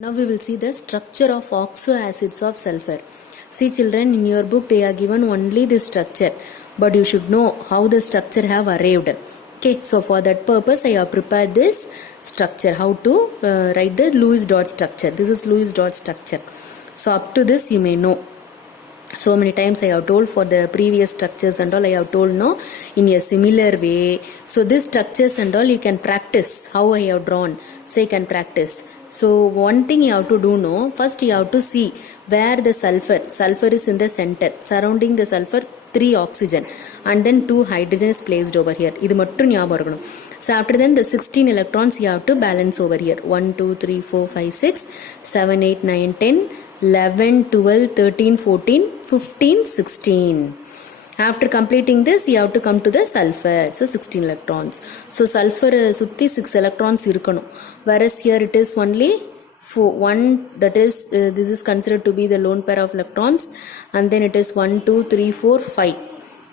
Now we will see the structure of oxo acids of sulfur. See children, in your book they are given only this structure, but you should know how the structure have arrived. Okay, so for that purpose I have prepared this structure, how to write the Lewis dot structure. This is Lewis dot structure. So up to this you may know. So many times I have told for the previous structures and all I have told no in a similar way. So these structures and all you can practice how I have drawn. So you can practice. So one thing you have to do no, first you have to see where the sulfur is in the center, surrounding the sulfur 3 oxygen and then 2 hydrogen is placed over here. Idu mattum nyabam irukanum. So after then the 16 electrons you have to balance over here. 1 2 3 4 5 6 7 8 9 10 11 12 13 14 15 16. After completing this you have to come to the sulfur. So 16 electrons. So sulfur sutti 6 electrons irukkanum, whereas here it is only 1, that is this is considered to be the lone pair of electrons, and then it is 1 2 3 4 5.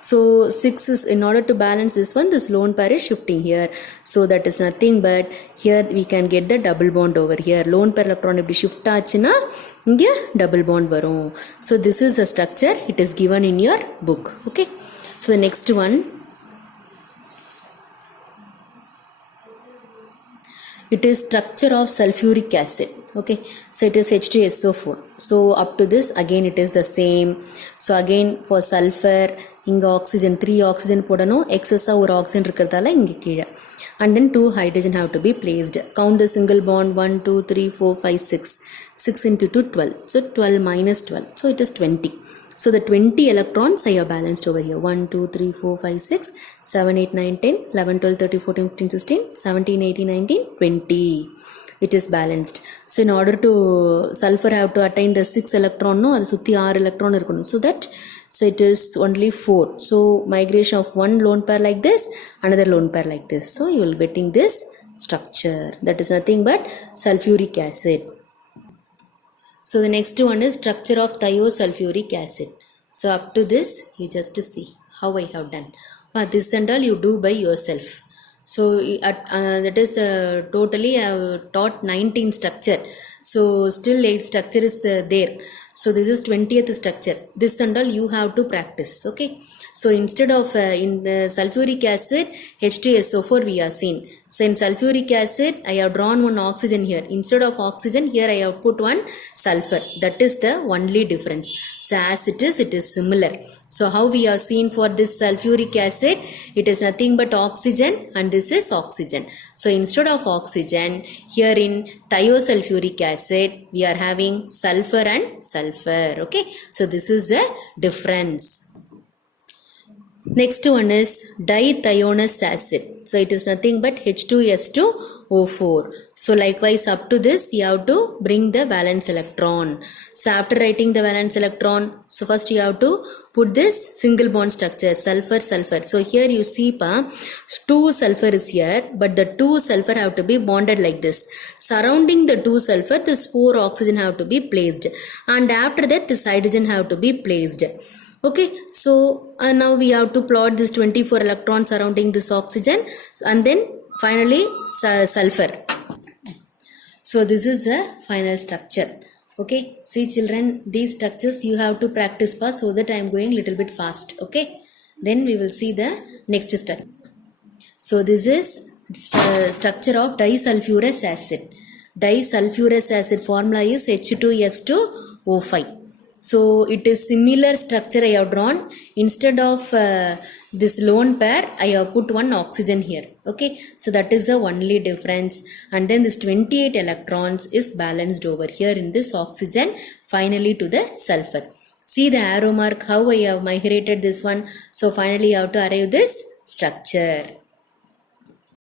So 6 is, in order to balance this one, this lone pair is shifting here. So that is nothing but here we can get the double bond over here. Lone pair electron if shift aachina inge double bond varum. So this is a structure, it is given in your book. Okay. So the next one, it is structure of sulfuric acid. Okay, so it is H2SO4. So up to this again it is the same. So again for sulfur inga oxygen 3 oxygen podano, excess or oxygen irukradala inga keela, and then 2 hydrogen have to be placed. Count the single bond 1 2 3 4 5 6 into 2 12. So 12 minus 12, so it is 20. So the 20 electrons I have balanced over here. 1 2 3 4 5 6 7 8 9 10 11 12 13 14 15 16 17 18 19 20. It is balanced. So in order to sulfur have to attain the 6 electron no, adu sutti 6 electron irukonu. So that, so it is only 4. So migration of one lone pair like this, another lone pair like this. So you will getting this structure. That is nothing but sulfuric acid. So the next one is structure of thiosulfuric acid. So up to this you just see how I have done. But this and all you do by yourself. So that is totally I have taught 19 structure. So still 8 structure is there. So this is 20th structure. This and all you have to practice. Okay. So instead of in the sulfuric acid H2SO4 we are seen. So in sulfuric acid I have drawn one oxygen here. Instead of oxygen here I have put one sulfur. That is the only difference. So as it is similar. So how we are seen for this sulfuric acid, it is nothing but oxygen and this is oxygen. So instead of oxygen here in thiosulfuric acid we are having sulfur and sulfur. Okay. So this is the difference. Next one is dithionous acid. So it is nothing but H2S2O4. So likewise up to this you have to bring the valence electron. So after writing the valence electron, so first you have to put this single bond structure sulfur sulfur. So here you see 2 sulfur is here, but the 2 sulfur have to be bonded like this. Surrounding the 2 sulfur this 4 oxygen have to be placed, and after that this hydrogen have to be placed. Okay, so now we have to plot this 24 electrons surrounding this oxygen, and then finally sulfur. So this is the final structure. Okay, see children, these structures you have to practice first, so that I am going little bit fast. Okay, then we will see the next step. So this is structure of disulfurous acid. Disulfurous acid formula is H2S2O5. So it is similar structure I have drawn. Instead of this lone pair I have put one oxygen here. Okay, so that is the only difference. And then this 28 electrons is balanced over here in this oxygen finally to the sulfur. See the arrow mark how I have migrated this one. So finally you have to arrive this structure.